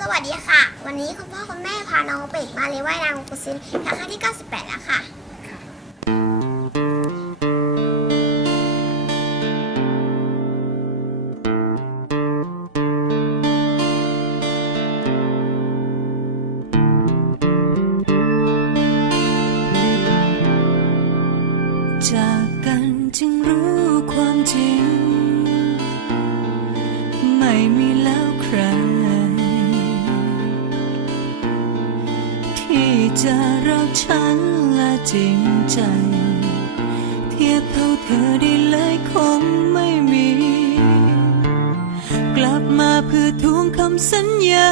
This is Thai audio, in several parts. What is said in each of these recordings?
สวัสดีค่ะ วันนี้คุณพ่อคุณแม่พาน้องเป็ดมาเลยว่ายน้ำกุศินครั้งที่ 98 แล้วค่ะ จากกันจึงรู้ จะรักฉันและจริงใจ เทียบเท่าเธอได้เลยคงไม่มี กลับมาเพื่อทวงคำสัญญา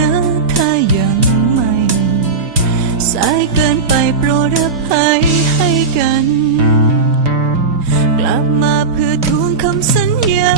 รักถ้ายังไม่ สายเกินไปโปรดอภัยให้กัน กลับมาเพื่อทวงคำสัญญา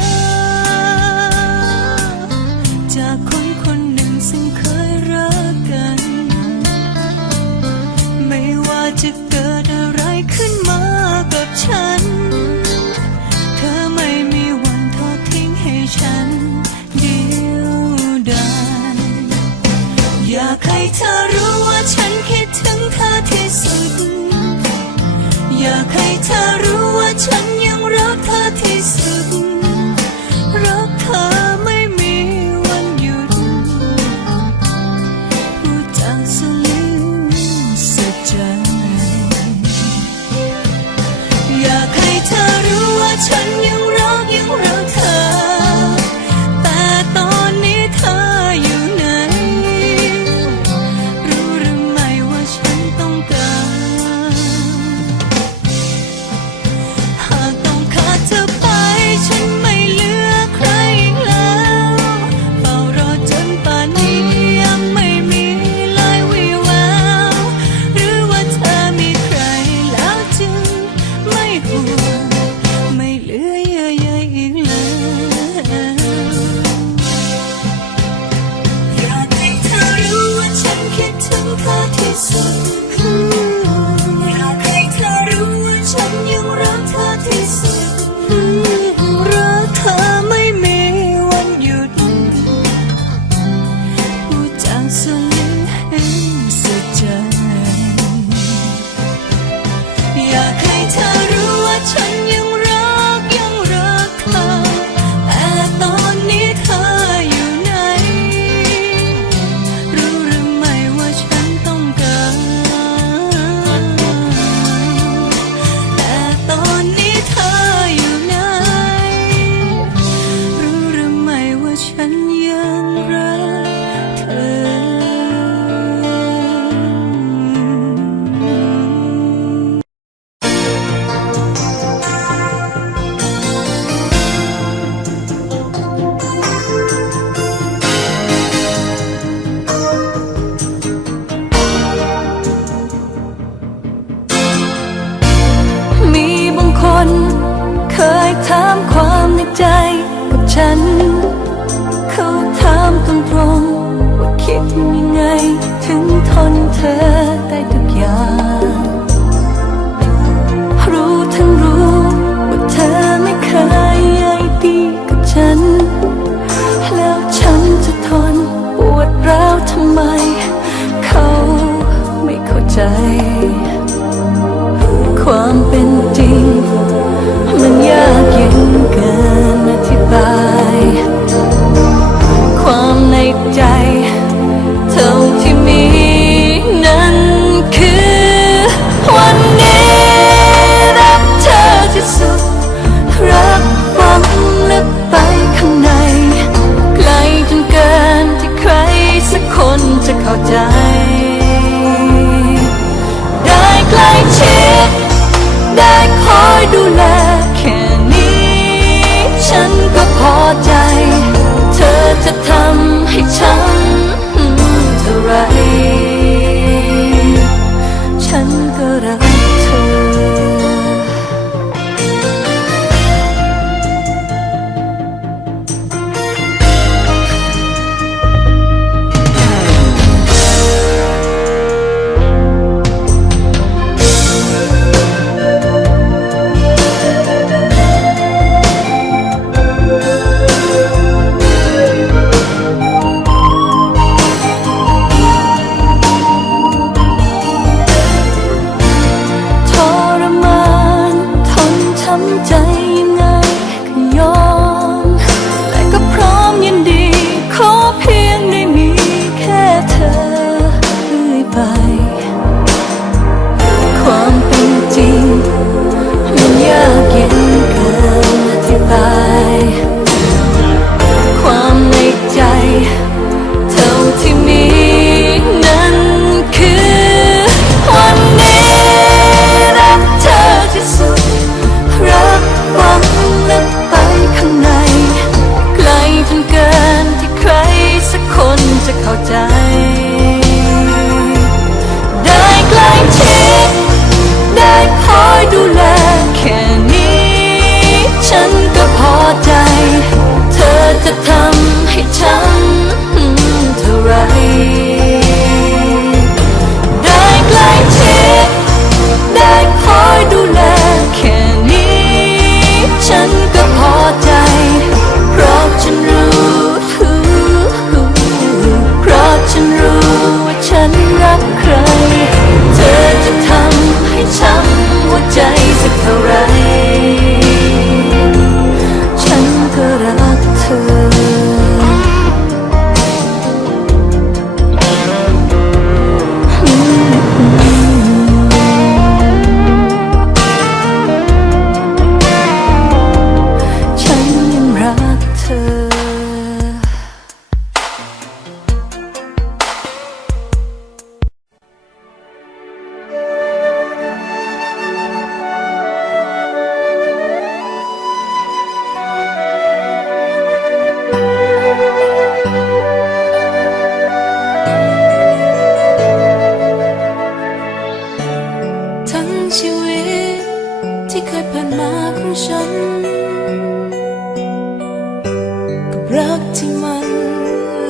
รักที่มัน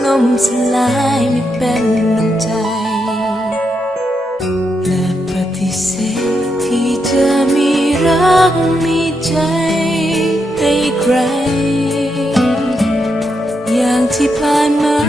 ล่มสลายไม่เป็นน้ำใจ และปฏิเสธที่จะมีรักมีใจให้ใคร อย่างที่ผ่านมา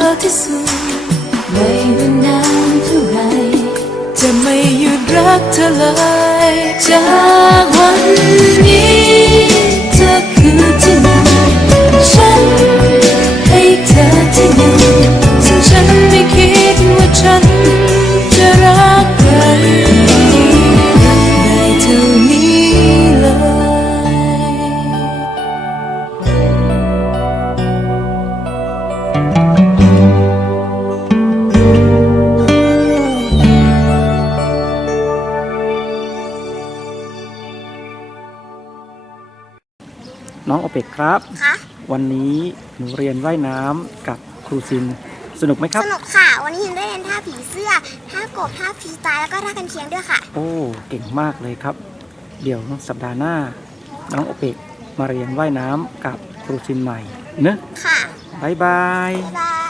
อที่สุด ไม่ว่านานเท่าไรจะไม่หยุดรักเธอเลยจากวันนี้เธอคือที่ไหนับ คะวันนี้หนูเรียนว่ายน้ำกับครูซินสนุกไหมครับสนุกค่ะ วันนี้หนูได้เรียนท่าผีเสื้อ ท่ากบ ท่าพีตาย แล้วก็ท่ากันเชียงด้วยค่ะ โอ้เก่งมากเลยครับ เดี๋ยวสัปดาห์หน้า น้องโอเปกมาเรียนว่ายน้ำกับครูซินใหม่เนอะค่ะ บายบายบาย